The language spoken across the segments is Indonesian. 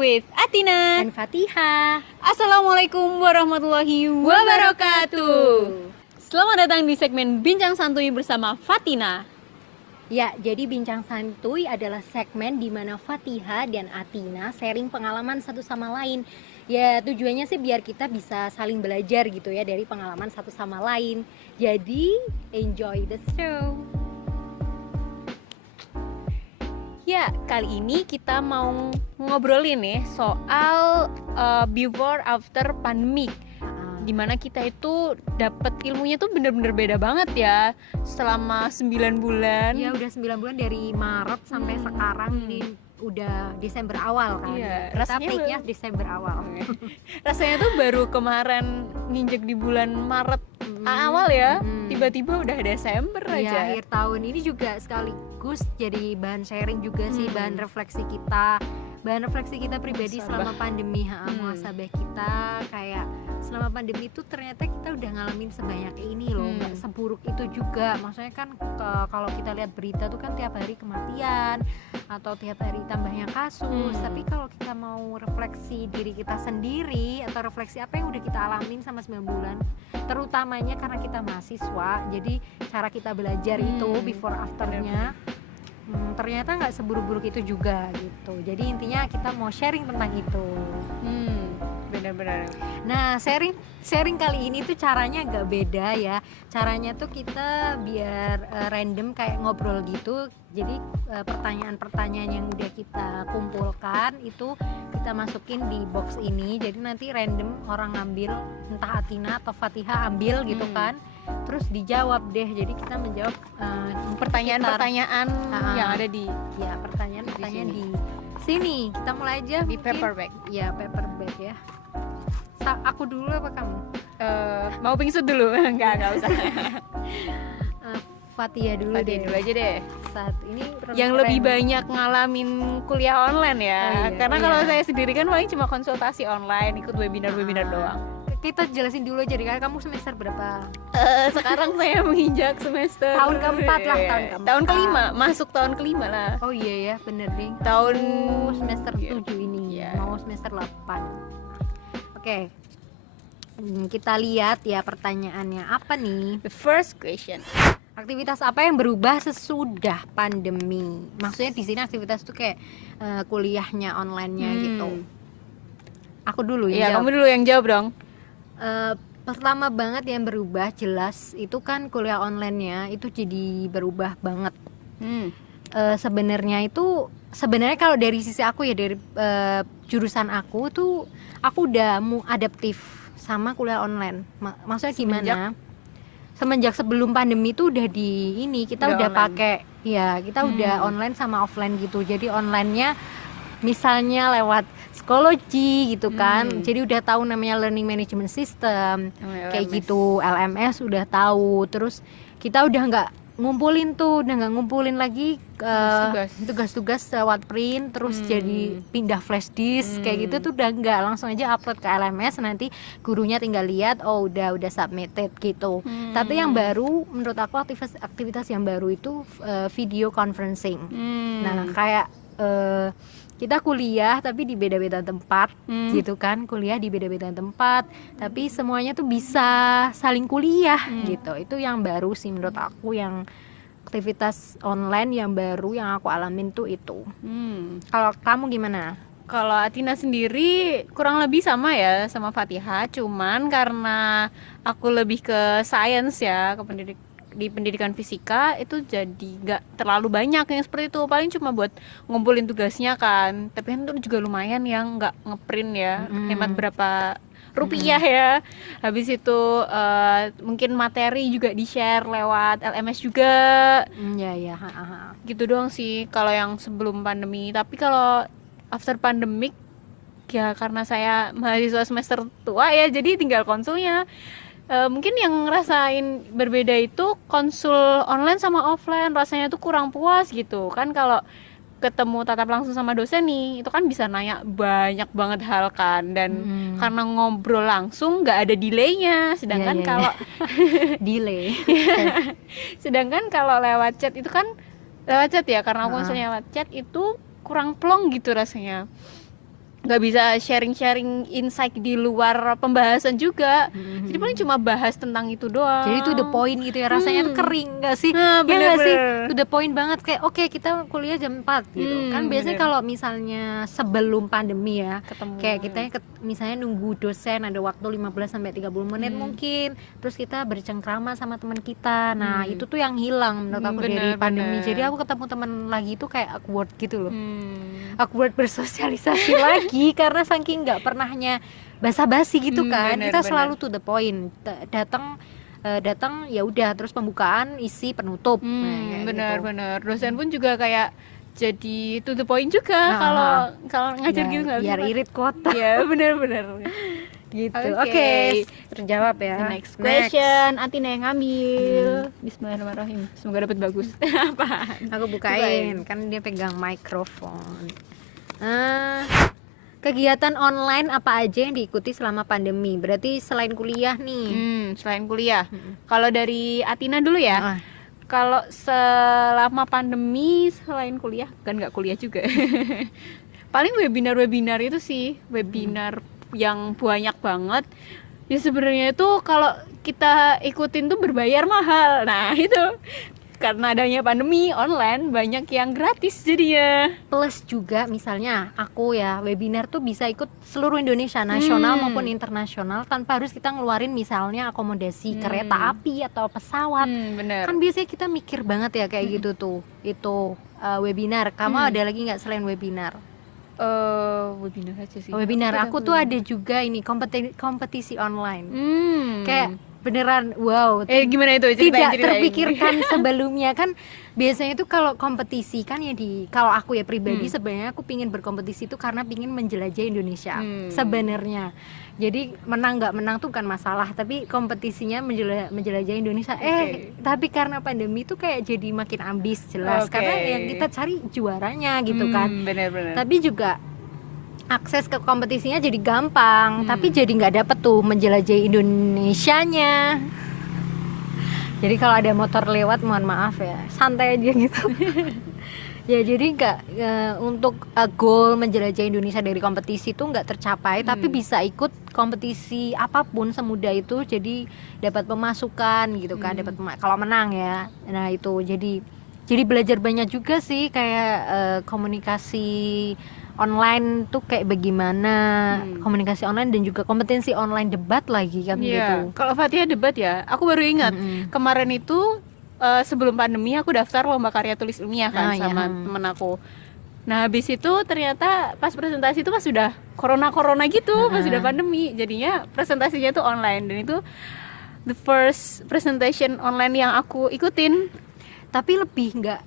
with Atina dan Fatiha. Assalamualaikum warahmatullahi wabarakatuh. Selamat datang di segmen Bincang Santuy bersama Fatina. Ya, jadi Bincang Santuy adalah segmen di mana Fatiha dan Atina sharing pengalaman satu sama lain. Ya, tujuannya sih biar kita bisa saling belajar gitu ya dari pengalaman satu sama lain. Jadi, enjoy the show. Ya, kali ini kita mau ngobrolin nih soal before after pandemic. Dimana kita itu dapat ilmunya tuh bener-bener beda banget ya selama 9 bulan. Ya udah 9 bulan dari Maret sampai sekarang ini udah Desember awal kan. Iya, kita rasanya take-nya Desember awal. Rasanya tuh baru kemarin nginjek di bulan Maret awal ya, tiba-tiba udah Desember Ya, aja. akhir tahun ini juga sekaligus jadi bahan sharing juga sih, bahan refleksi kita pribadi selama pandemi, muhasabah kita kayak selama pandemi itu ternyata kita udah ngalamin sebanyak ini loh, nggak seburuk itu juga. Maksudnya kan kalau kita lihat berita tuh kan tiap hari kematian atau tiap hari tambahnya kasus, tapi kalau kita mau refleksi diri kita sendiri atau refleksi apa yang udah kita alamin sama 9 bulan, terutamanya karena kita mahasiswa, jadi cara kita belajar itu before afternya ternyata nggak seburuk-buruk itu juga gitu. Jadi intinya kita mau sharing tentang itu. Benar-benar. Nah, sharing kali ini tuh caranya agak beda ya. Caranya tuh kita biar random kayak ngobrol gitu. Jadi pertanyaan-pertanyaan yang udah kita kumpulkan itu kita masukin di box ini. Jadi nanti random orang ngambil, entah Atina atau Fatiha ambil gitu kan. Terus dijawab deh. Jadi kita menjawab pertanyaan-pertanyaan yang ada di pertanyaan-pertanyaan di sini. Kita mulai aja di mungkin. paper bag. Ya, paper bag ya. Aku dulu apa kamu? Mau pingsut dulu? Enggak usah. Fatia dulu aja deh. Saat ini yang lebih banyak ngalamin kuliah online ya. Karena kalau saya sendiri kan paling cuma konsultasi online, ikut webinar doang. Kita jelasin dulu aja deh, kamu semester berapa? Sekarang saya menginjak semester tahun keempat lah, tahun kelima, masuk tahun kelima lah. Oh iya ya, bener ding. Tahun semester 7 ini, mau semester 8. Oke. Kita lihat ya pertanyaannya apa nih? The first question. Aktivitas apa yang berubah sesudah pandemi? Maksudnya di sini aktivitas tuh kayak kuliahnya online-nya gitu. Aku dulu ya. Kamu dulu yang jawab dong. Pertama banget yang berubah jelas itu kan kuliah online-nya itu jadi berubah banget. Sebenarnya kalau dari sisi aku ya, dari jurusan aku tuh aku udah mau adaptif sama kuliah online. Maksudnya gimana? Semenjak sebelum pandemi tuh udah kita udah pakai kita udah online sama offline gitu. Jadi online-nya misalnya lewat psikologi gitu kan. Jadi udah tahu namanya learning management system, kayak gitu, LMS udah tahu. Terus kita udah nggak ngumpulin lagi tugas-tugas lewat print, terus jadi pindah flash disk kayak gitu tuh udah nggak, langsung aja upload ke LMS, nanti gurunya tinggal lihat udah submitted gitu. Tapi yang baru menurut aku aktivitas yang baru itu video conferencing. Nah kayak kita kuliah tapi di beda-beda tempat gitu kan, kuliah di beda-beda tempat tapi semuanya tuh bisa saling kuliah gitu. Itu yang baru sih menurut aku, yang aktivitas online yang baru yang aku alamin tuh itu. Kalau kamu gimana? Kalau Atina sendiri kurang lebih sama ya sama Fatiha, cuman karena aku lebih ke science ya, di pendidikan fisika itu jadi nggak terlalu banyak yang seperti itu, paling cuma buat ngumpulin tugasnya kan, tapi itu juga lumayan yang nggak ngeprint ya, hemat berapa rupiah ya. Habis itu mungkin materi juga di share lewat LMS juga. Gitu doang sih kalau yang sebelum pandemi. Tapi kalau after pandemic ya karena saya mahasiswa semester tua ya, jadi tinggal konsulnya. Mungkin yang ngerasain berbeda itu konsul online sama offline, rasanya tuh kurang puas gitu kan. Kalau ketemu tatap langsung sama dosen nih, itu kan bisa nanya banyak banget hal kan, dan karena ngobrol langsung nggak ada delaynya, sedangkan kalau delay sedangkan kalau lewat chat itu kan lewat chat ya, karena aku konsulnya lewat chat itu kurang plong gitu rasanya. nggak bisa sharing-sharing insight di luar pembahasan juga. Jadi paling cuma bahas tentang itu doang. Jadi itu the point gitu ya, rasanya tuh kering nggak sih? Nah, Ya nggak sih? bener-bener. To the point banget, kayak oke, kita kuliah jam 4 gitu. Kan biasanya Bener. kalau misalnya sebelum pandemi ya, Ketemu. kayak kita misalnya nunggu dosen ada waktu 15 sampai 30 menit mungkin, terus kita bercengkrama sama teman kita. Nah, itu tuh yang hilang menurut aku dari Bener, pandemi. bener. Jadi aku ketemu teman lagi tuh kayak awkward gitu loh. Hmm. Awkward bersosialisasi lagi karena saking nggak pernahnya basa-basi gitu kan. Bener, Kita bener. selalu to the point. Datang ya udah, terus pembukaan, isi, penutup. Kayak gitu. Benar-benar. Dosen pun juga kayak jadi to the point juga Nah, kalau ngajar Ya, gitu nggak biar sih, Pak? irit kota Iya, benar-benar. gitu. Oke. Oke, terjawab ya. The next question, Atina yang ngambil. Bismillahirrahmanirrahim. Semoga dapat bagus. Apaan? Aku bukain, kan dia pegang mikrofon. Kegiatan online apa aja yang diikuti selama pandemi? Berarti selain kuliah nih. Selain kuliah. Kalau dari Atina dulu ya. Ah, Kalau selama pandemi selain kuliah, kan nggak kuliah juga. Paling webinar itu sih, webinar yang banyak banget. Ya sebenarnya itu kalau kita ikutin tuh berbayar mahal. Nah, itu karena adanya pandemi online banyak yang gratis jadinya. plus juga misalnya aku ya, webinar tuh bisa ikut seluruh Indonesia, nasional maupun internasional, tanpa harus kita ngeluarin misalnya akomodasi kereta api atau pesawat. Bener. Kan biasanya kita mikir banget ya kayak gitu tuh. Itu webinar. Kamu ada lagi nggak selain webinar? Webinar aja sih. Webinar Apa aku dah tuh webinar? ada juga ini kompetisi online. Hmm. Kayak beneran wow, Gimana itu? tidak Ceritain. terpikirkan sebelumnya. Kan biasanya tuh kalau kompetisi kan ya, kalau aku ya pribadi sebenarnya aku pingin berkompetisi itu karena pingin menjelajah Indonesia sebenarnya. Jadi menang nggak menang tuh bukan masalah, tapi kompetisinya menjelajah Indonesia. Tapi karena pandemi tuh kayak jadi makin ambis jelas, karena yang kita cari juaranya gitu kan. Bener-bener. Tapi juga akses ke kompetisinya jadi gampang, tapi jadi nggak dapet tuh menjelajahi Indonesianya. Jadi kalau ada motor lewat mohon maaf ya, santai aja gitu. Ya jadi nggak untuk goal menjelajahi Indonesia dari kompetisi itu nggak tercapai, tapi bisa ikut kompetisi apapun semudah itu, jadi dapat pemasukan gitu kan, dapat kalau menang ya. Nah itu jadi belajar banyak juga sih, kayak komunikasi online tuh kayak bagaimana, komunikasi online dan juga kompetensi online, debat lagi kan gitu. Kalau Fatia debat ya, aku baru ingat kemarin itu sebelum pandemi aku daftar lomba karya tulis ilmiah kan sama temen aku. Nah habis itu ternyata pas presentasi itu pas sudah corona gitu, pas sudah pandemi, jadinya presentasinya tuh online, dan itu the first presentation online yang aku ikutin. Tapi lebih nggak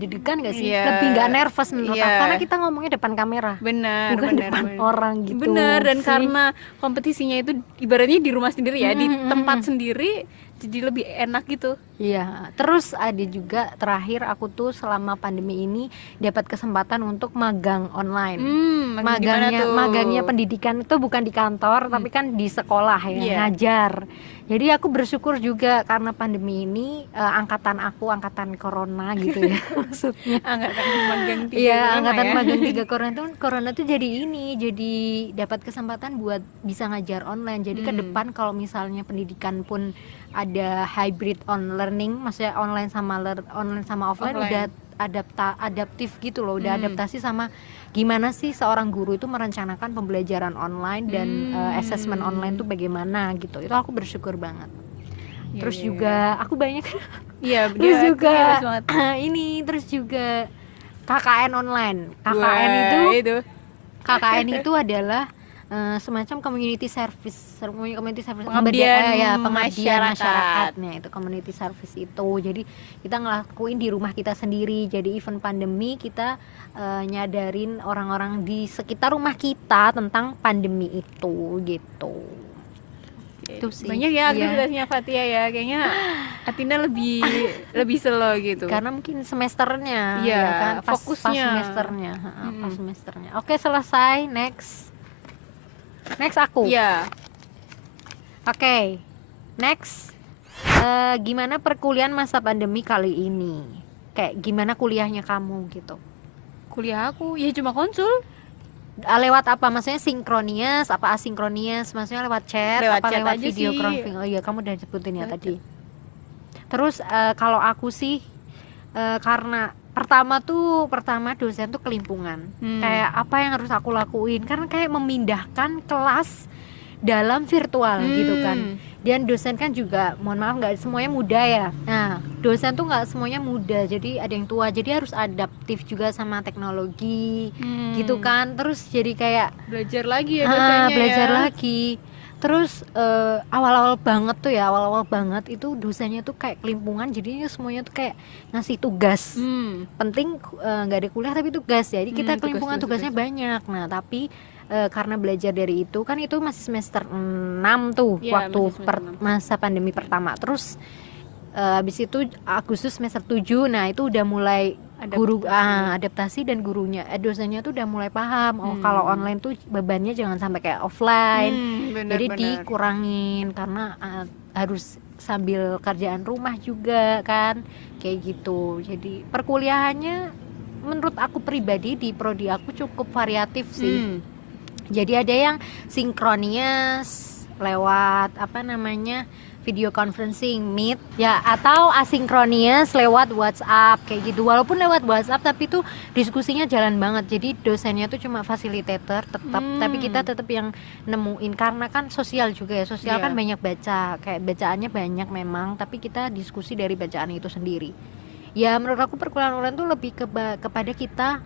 deg-degan nggak sih? Iya. Lebih nggak nervous menurut aku, Iya. karena kita ngomongnya depan kamera, Benar, bukan depan orang gitu. Benar, dan sih. karena kompetisinya itu ibaratnya di rumah sendiri ya, di tempat sendiri, jadi lebih enak gitu. Iya, terus ada juga terakhir aku tuh selama pandemi ini dapat kesempatan untuk magang online. Magangnya pendidikan itu bukan di kantor, tapi kan di sekolah ya, ngajar. Jadi aku bersyukur juga karena pandemi ini angkatan corona gitu ya maksudnya. Angkatan magang 3 Iya, corona angkatan ya. magang 3 corona tuh jadi dapat kesempatan buat bisa ngajar online. Jadi ke depan kalau misalnya pendidikan pun ada hybrid on learning, maksudnya online sama offline. Udah adaptif gitu loh, udah adaptasi sama gimana sih seorang guru itu merencanakan pembelajaran online dan assessment online tuh bagaimana gitu. Itu aku bersyukur banget. Terus juga aku banyak terus juga terus juga KKN online. KKN itu adalah semacam community service Pengabdian masyarakatnya, itu community service itu. Jadi kita ngelakuin di rumah kita sendiri. Jadi event pandemi kita nyadarin orang-orang di sekitar rumah kita tentang pandemi itu gitu. Itu sih. Banyak ya aktivitasnya Fatia ya, kayaknya Atina lebih slow gitu. Karena mungkin semesternya Iya, ya kan, pas fokusnya. semesternya. Pas semesternya. Oke, selesai. Next aku. Iya. Oke, next. Gimana perkuliahan masa pandemi kali ini? Kayak gimana kuliahnya kamu gitu? Kuliah aku ya cuma konsul. Lewat apa? Maksudnya sinkronis apa asinkronis? Maksudnya lewat chat Lewat apa chat lewat aja video sih. conferencing? Oh iya, kamu udah sebutin ya Lewat tadi. Terus kalau aku sih karena pertama dosen tuh kelimpungan. Kayak apa yang harus aku lakuin? Karena kayak memindahkan kelas dalam virtual gitu kan. Dan dosen kan juga, mohon maaf, nggak semuanya muda ya. Nah, dosen tuh nggak semuanya muda, jadi ada yang tua, jadi harus adaptif juga sama teknologi gitu kan. Terus jadi kayak Belajar lagi ya dosennya belajar ya. lagi. Terus awal-awal banget itu dosennya tuh kayak kelimpungan, jadinya semuanya tuh kayak ngasih tugas penting, nggak ada kuliah tapi tugas, jadi kita kelimpungan tugasnya banyak. Nah tapi karena belajar dari itu kan, itu masih semester 6 tuh, Iya, waktu masih semester 6. masa pandemi pertama. Terus habis itu Agustus semester 7, nah itu udah mulai guru adaptasi, dan gurunya dosennya tuh udah mulai paham kalau online tuh bebannya jangan sampai kayak offline. Jadi dikurangin karena harus sambil kerjaan rumah juga kan, kayak gitu. Jadi perkuliahannya menurut aku pribadi di prodi aku cukup variatif sih. Jadi ada yang sinkronis lewat video conferencing, Meet ya, atau asinkronis lewat WhatsApp kayak gitu. Walaupun lewat WhatsApp tapi tuh diskusinya jalan banget. Jadi dosennya tuh cuma fasilitator tetap, tapi kita tetap yang nemuin, karena kan sosial juga ya. Sosial kan banyak baca, kayak bacaannya banyak memang, tapi kita diskusi dari bacaan itu sendiri. Ya menurut aku perkuliahan online tuh lebih kepada kita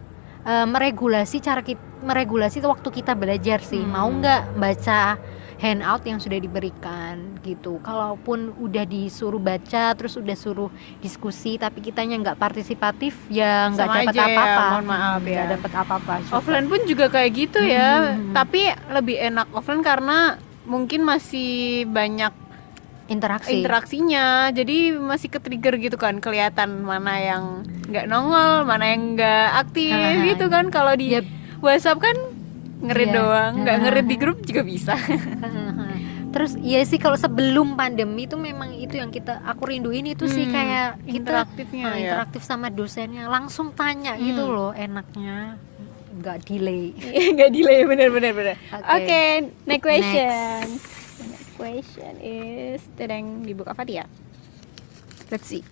meregulasi waktu kita belajar sih. Mau nggak baca handout yang sudah diberikan gitu. Kalaupun udah disuruh baca terus udah suruh diskusi tapi kitanya nggak partisipatif, ya nggak dapat apa-apa. Mohon maaf ya, nggak dapat apa-apa juga. Offline pun juga kayak gitu ya. Tapi lebih enak offline karena mungkin masih banyak interaksinya, jadi masih ke-trigger gitu kan, kelihatan mana yang nggak nongol, mana yang nggak aktif gitu kan. Kalau di WhatsApp kan ngeread doang, nggak ngeread di grup juga bisa. Terus iya sih, kalau sebelum pandemi itu memang itu yang aku rinduin itu sih, kayak kita interaktif sama dosennya, langsung tanya gitu loh, enaknya nggak delay. Nggak delay, bener. Oke, next question. Next question is Tedeng di buku apa dia? Let's see.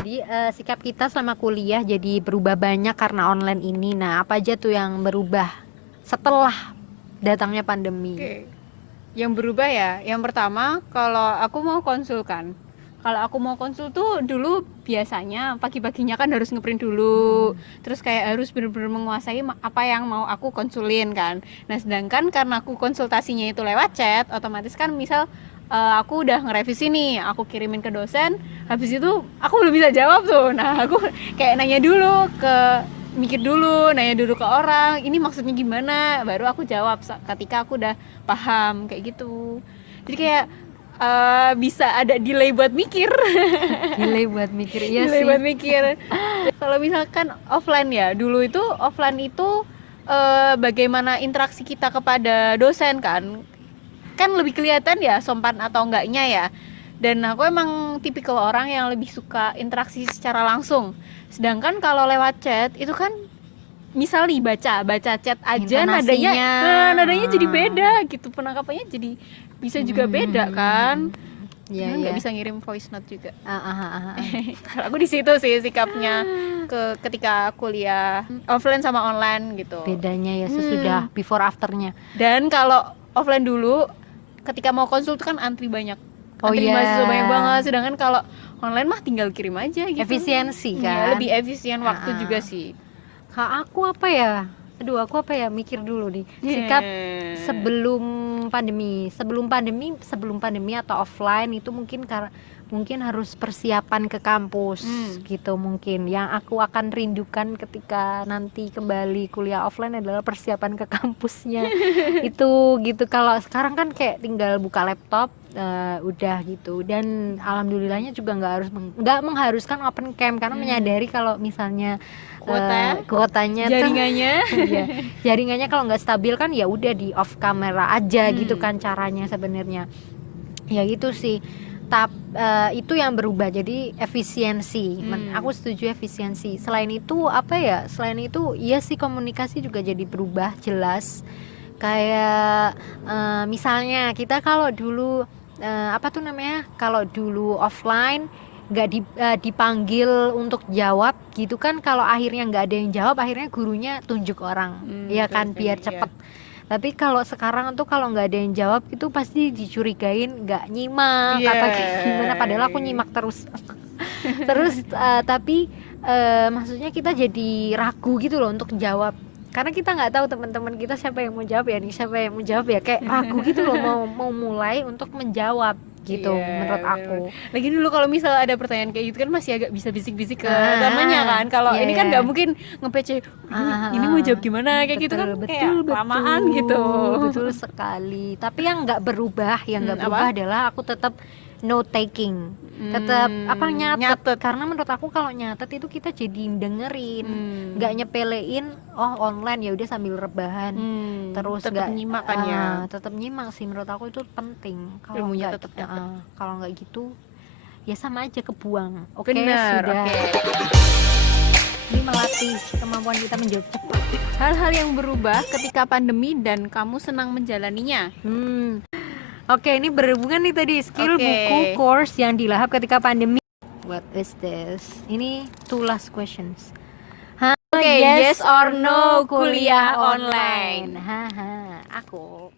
Jadi sikap kita selama kuliah jadi berubah banyak karena online ini. Nah apa aja tuh yang berubah setelah datangnya pandemi? Yang berubah ya, yang pertama kalau aku mau konsul tuh dulu biasanya pagi-paginya kan harus ngeprint dulu, terus kayak harus benar-benar menguasai apa yang mau aku konsulin kan. Nah sedangkan karena aku konsultasinya itu lewat chat, otomatis kan misal aku udah ngerevisi nih, aku kirimin ke dosen, habis itu aku belum bisa jawab tuh. Nah aku kayak mikir dulu, nanya dulu ke orang, ini maksudnya gimana, baru aku jawab ketika aku udah paham kayak gitu. Jadi kayak bisa ada delay buat mikir. Iya delay sih. Buat mikir. Kalau misalkan offline ya, dulu itu offline itu bagaimana interaksi kita kepada dosen kan lebih kelihatan ya sompan atau enggaknya ya. Dan aku emang tipikal orang yang lebih suka interaksi secara langsung. Sedangkan kalau lewat chat itu kan misal nih baca chat aja nadanya jadi beda gitu, penangkapannya jadi bisa juga beda kan. Nggak bisa ngirim voice note juga. Kalau aku di situ sih sikapnya ketika kuliah offline sama online gitu. Bedanya ya sesudah before afternya. Dan kalau offline dulu ketika mau konsul kan antri banyak. Mahasiswa banyak banget, sedangkan kalau online mah tinggal kirim aja gitu. Efisiensi kan. Lebih efisien waktu juga sih. Aku apa ya? Mikir dulu nih. Sikap sebelum pandemi atau offline itu mungkin harus persiapan ke kampus gitu. Mungkin yang aku akan rindukan ketika nanti kembali kuliah offline adalah persiapan ke kampusnya. Itu gitu. Kalau sekarang kan kayak tinggal buka laptop udah gitu. Dan alhamdulillahnya juga nggak mengharuskan open cam, karena menyadari kalau misalnya kuotanya jaringannya kalau nggak stabil kan ya udah di off kamera aja gitu kan caranya sebenarnya. Ya gitu sih. itu yang berubah, jadi efisiensi. Aku setuju efisiensi. Selain itu apa ya, selain itu iya sih, komunikasi juga jadi berubah jelas. Kayak misalnya kita kalau dulu apa tuh namanya, kalau dulu offline nggak dipanggil untuk jawab gitu kan, kalau akhirnya nggak ada yang jawab, akhirnya gurunya tunjuk orang, ya kan, biar cepet. Tapi kalau sekarang tuh kalau nggak ada yang jawab itu pasti dicurigain nggak nyimak atau kayak gimana, padahal aku nyimak terus. Terus tapi maksudnya kita jadi ragu gitu loh untuk jawab, karena kita nggak tahu teman-teman kita siapa yang mau jawab ya nih, siapa yang mau jawab ya, kayak ragu gitu loh mau mulai untuk menjawab gitu. Menurut aku lagi dulu kalau misal ada pertanyaan kayak gitu kan masih agak bisa bisik-bisik ke temannya kan, kalau ini kan nggak mungkin nge-PC ini mau jawab gimana kayak gitu kan, kayak kelamaan gitu. Betul sekali. Tapi yang nggak berubah, adalah aku tetap note taking, tetap nyatet. Karena menurut aku kalau nyatet itu kita jadi dengerin, nggak nyepelein online ya udah sambil rebahan, terus tetap nyimak kan ya. Tetap nyimak sih, menurut aku itu penting. Kalau ilmunya nggak tetap kalau nggak gitu ya sama aja kebuang. Oke, benar, sudah. Ini melatih kemampuan kita menjawab cepat. Hal-hal yang berubah ketika pandemi dan kamu senang menjalaninya. Oke, ini berhubungan nih tadi, skill buku course yang dilahap ketika pandemi. What is this? Ini 2 last questions. Yes or no kuliah online? Aku